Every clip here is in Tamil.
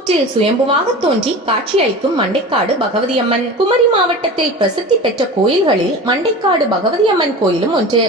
புற்றில் சுயம்புவாக தோன்றி காட்சியளிக்கும் மண்டைக்காடு பகவதி அம்மன். குமரி மாவட்டத்தில் பிரசித்தி பெற்ற கோயில்களில் மண்டைக்காடு பகவதி அம்மன் கோயிலும் ஒன்று.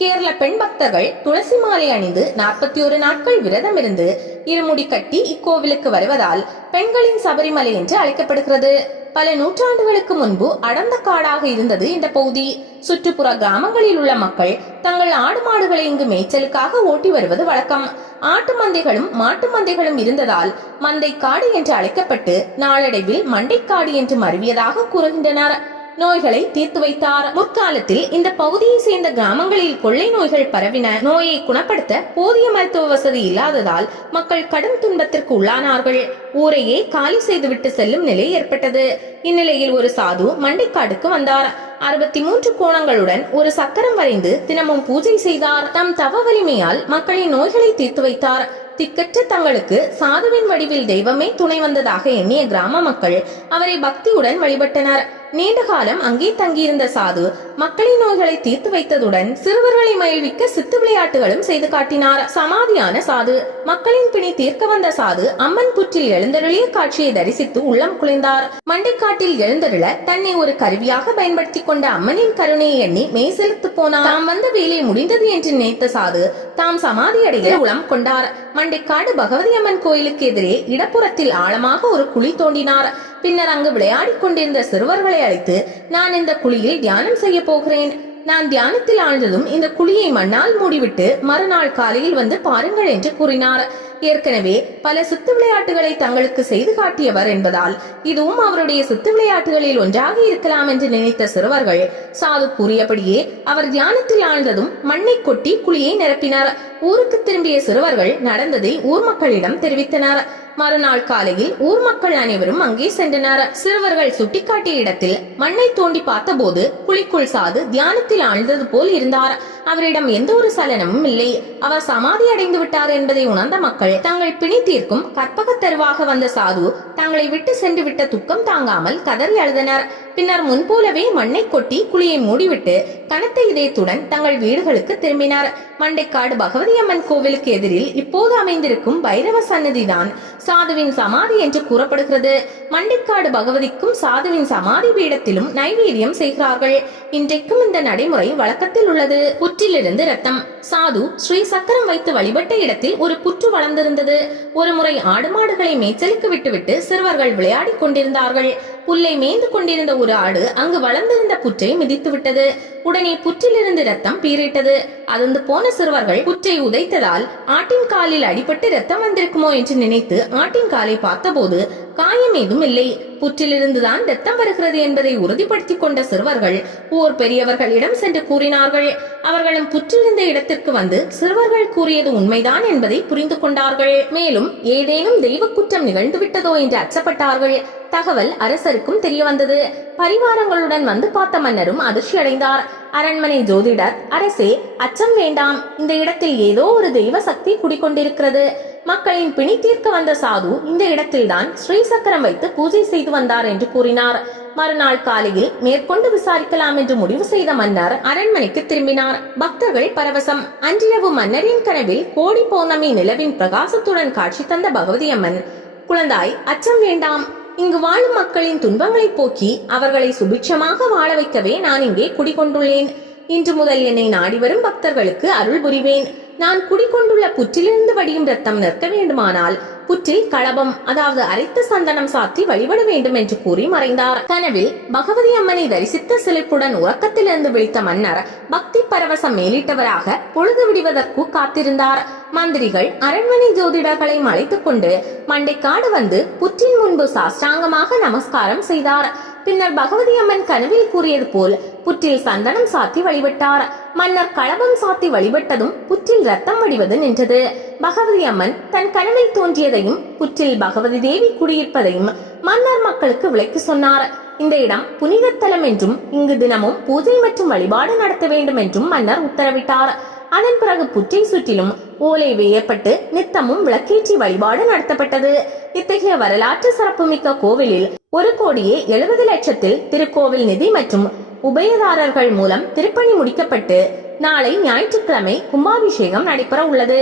கேரள பெண் பக்தர்கள் துளசி மாலை அணிந்து 41 நாட்கள் விரதம் இருந்து இருமுடி கட்டி இக்கோவிலுக்கு வருவதால் பெண்களின் சபரிமலை என்று அழைக்கப்படுகிறது. பல நூற்றாண்டுகளுக்கு முன்பு அடர்ந்த காடாக இருந்தது இந்த பகுதி. சுற்றுப்புற கிராமங்களில் உள்ள மக்கள் தங்கள் ஆடு மாடுகளை இங்கு மேய்ச்சலுக்காக ஓட்டி வருவது வழக்கம். ஆட்டு மந்தைகளும் மாட்டு மந்தைகளும் இருந்ததால் மந்தை காடு என்று அழைக்கப்பட்டு நாளடைவில் மண்டைக்காடு என்று மருவியதாக கூறுகின்றனர். நோய்களை தீர்த்து வைத்தார். முற்காலத்தில் இந்த பகுதியை சேர்ந்த கிராமங்களில் கொள்ளை நோய்கள் பரவின. நோயை குணப்படுத்த போதிய மருத்துவ வசதி இல்லாததால் மக்கள் கடும் துன்பத்திற்கு உள்ளானார்கள். ஊரையே காலி செய்துவிட்டு செல்லும் நிலை ஏற்பட்டது. இந்நிலையில் ஒரு சாது மண்டைக்காடுக்கு வந்தார். 63 கோணங்களுடன் ஒரு சக்கரம் வரைந்து தினமும் பூஜை செய்தார். தம் தவ வலிமையால் மக்களின் நோய்களை தீர்த்து வைத்தார். திக்கற்ற தங்களுக்கு சாதுவின் வடிவில் தெய்வமே துணை வந்ததாக எண்ணிய கிராம மக்கள் அவரை பக்தியுடன் வழிபட்டனர். நீண்ட காலம் அங்கே தங்கியிருந்த சாது மக்களின் நோய்களை தீர்த்து வைத்ததுடன் சிறுவர்களை மகிழ்விக்க சித்து விளையாட்டுகளும் செய்து காட்டினார். சமாதியான சாது. மக்களின் பிணி தீர்க்க வந்த சாது அம்மன் புற்றில் எழுந்தருளிய காட்சியை தரிசித்து உள்ளம் குளிர்ந்தார். மண்டைக்காட்டில் எழுந்தருள தன்னை ஒரு கருவியாக பயன்படுத்தி கொண்ட அம்மனின் கருணையை எண்ணி மெய் செலுத்து போனார். தாம் வந்த வேலை முடிந்தது என்று நினைத்த சாது தாம் சமாதியடைய உளம் கொண்டார். மண்டைக்காடு பகவதி அம்மன் கோயிலுக்கு எதிரே இடப்புறத்தில் ஆழமாக ஒரு குழி தோண்டினார். பின்னர் அங்கு விளையாடிக் கொண்டிருந்த சிறுவர்களை அழைத்து, நான் இந்த குழியில் தியானம் செய்ய போகிறேன். நான் தியானத்தில் ஆழ்ந்ததும் இந்த குழியை மண்ணால் மூடிவிட்டு மறுநாள் காலையில் வந்து பாருங்கள் என்று கூறினார். ஏற்கனவே பல சித்து விளையாட்டுகளை தங்களுக்கு செய்து காட்டியவர் என்பதால் இதுவும் அவருடைய சித்து விளையாட்டுகளில் ஒன்றாக இருக்கலாம் என்று நினைத்த சிறுவர்கள் சாது கூறியபடியே அவர் தியானத்தில் ஆழ்ந்ததும் மண்ணை கொட்டி குழியை நிரப்பினார். ஊருக்கு திரும்பிய சிறுவர்கள் நடந்ததை ஊர் மக்களிடம் தெரிவித்தனர். மறுநாள் காலையில் ஊர் மக்கள் அனைவரும் அங்கே சென்றனர். சிறுவர்கள் சுட்டிக்காட்டிய இடத்தில் மண்ணை தோண்டி பார்த்தபோது குழிக்குள் சாது தியானத்தில் ஆழ்ந்தது போல் இருந்தார். அவரிடம் எந்த ஒரு சலனமும் இல்லை. அவர் சமாதி அடைந்து விட்டார் என்பதை உணர்ந்த மக்கள் தங்கள் பிணி தீர்க்கும் கற்பக தருவாக வந்த சாது தங்களை விட்டு சென்று விட்ட துக்கம் தாங்காமல் கதறி அழுதனர். பின்னர் முன்போலவே மண்ணை கொட்டி குழியை மூடிவிட்டு கனத்த இதயத்துடன் தங்கள் வீடுகளுக்கு திரும்பினர். மண்டைக்காடு பகவதி அம்மன் கோவிலுக்கு எதிரில் இப்போது அமைந்திருக்கும் பைரவ சன்னதிதான் சாதுவின் சமாதி என்று கூறப்படுகிறது. மண்டைக்காடு பகவதிக்கும் சாதுவின் சமாதி பீடத்திலும் நைவேத்தியம் செய்கிறார்கள். இன்றைக்கும் இந்த நடைமுறை வழக்கத்தில் உள்ளது. புற்றிலிருந்து ரத்தம். சாது ஸ்ரீ சக்கரம் வைத்து வழிபட்ட இடத்தில் ஒரு புற்று வளர்ந்திருந்தது. ஒரு முறை ஆடு மாடுகளை மேய்ச்சலுக்கு விட்டுவிட்டு சிறுவர்கள் விளையாடி கொண்டிருந்தார்கள். புல்லை மேய்ந்து கொண்டிருந்த ஒரு ஆடு அங்கு வளர்ந்திருந்த புற்றை மிதித்து விட்டது. உடனே புற்றிலிருந்து ரத்தம் பீரிட்டது. அதிர்ந்து போன சிறுவர்கள் புற்றை உதைத்ததால் ஆட்டின் காலில் அடிபட்டு ரத்தம் வந்திருக்குமோ என்று நினைத்து ஆட்டின் காலை பார்த்தபோது காயம் ஏதும் இல்லை. புற்றிலிருந்துதான் ரத்தம் வருகிறது என்பதை உறுதிப்படுத்திக் கொண்ட சிறுவர்கள் ஊர் பெரியவர்களிடம் சென்று கூறினார்கள். அவர்களும் புற்றிருந்த இடத்திற்கு வந்து சிறுவர்கள் கூறியது உண்மைதான் என்பதை புரிந்து கொண்டார்கள். மேலும் ஏதேனும் தெய்வ குற்றம் நிகழ்ந்து விட்டதோ என்று அச்சப்பட்டார்கள். தகவல் அரசருக்கும் தெரிய வந்தது. பரிவாரங்களுடன் வந்து பார்த்த மன்னரும் அதிர்ச்சி அடைந்தார். அரண்மனை ஜோதிடர், அரசே, அச்சம் வேண்டாம், இந்த இடத்தில் ஏதோ ஒரு தெய்வ சக்தி குடிக்கொண்டிருக்கிறது. மக்களின் பிணி தீர்க்க வந்த சாது இந்த இடத்தில்தான் ஸ்ரீ சக்கரம் வைத்து பூஜை செய்து வந்தார் என்று கூறினார். மறுநாள் காலையில் மேற்கொண்டு விசாரிக்கலாம் என்று முடிவு செய்த மன்னர் அரண்மனைக்கு திரும்பினார். பக்தர்கள் பரவசம். அன்றிரவு மன்னரின் கனவில் கோடி பௌர்ணமி நிலவின் பிரகாசத்துடன் காட்சி தந்த பகவதி அம்மன், குழந்தாய், அச்சம் வேண்டாம். இங்கு வாழும் மக்களின் துன்பங்களை போக்கி அவர்களை சுபிட்சமாக வாழ வைக்கவே நான் இங்கே குடிகொண்டுள்ளேன். இன்று முதல் என்னை நாடி வரும் பக்தர்களுக்கு அருள் புரிவேன். நான் குடிகொண்டுள்ள புற்றிலிருந்து வடியும் ரத்தம் நிற்க வேண்டுமானால் புற்றில் களபம், அதாவது அரைத்த சந்தனம் சாத்தி வழிபட வேண்டும் என்று கூறி மறைந்தார். கனவில் பகவதி அம்மனை தரிசித்த சிலிப்புடன் உறக்கத்திலிருந்து விழித்த மன்னர் பக்தி பரவசம் மேலிட்டவராக பொழுது விடுவதற்கு காத்திருந்தார். மந்திரிகள் அரண்மனை ஜோதிடர்களை அழைத்துக் கொண்டு மண்டைக்காடு வந்து புற்றின் முன்பு சாஷ்டாங்கமாக நமஸ்காரம் செய்தார். பின்னர் பகவதி அம்மன் கனவில் கூறியது போல் புற்றில் சந்தனம் சாத்தி வழிபட்டார். மன்னர் களபம் சாத்தி வழிபட்டதும் புற்றில் ரத்தம் வடிவது நின்றது. பகவதி அம்மன் தன் கனவில் தோன்றியதையும் புற்றில் பகவதி தேவி குடியிருப்பதையும் மன்னர் மக்களுக்கு விளக்கி சொன்னார். இந்த இடம் புனித தலம் என்றும் இங்கு தினமும் பூஜை மற்றும் வழிபாடு நடத்த வேண்டும் என்றும் மன்னர் உத்தரவிட்டார். அதன் பிறகு புற்றை சுற்றிலும் ஓலை வேயப்பட்டு நித்தமும் விளக்கேற்றி வழிபாடு நடத்தப்பட்டது. இத்தகைய வரலாற்று சிறப்புமிக்க கோவிலில் 1,70,00,000 திருக்கோவில் நிதி மற்றும் உபயதாரர்கள் மூலம் திருப்பணி முடிக்கப்பட்டு நாளை ஞாயிற்றுக்கிழமை கும்பாபிஷேகம் நடைபெற உள்ளது.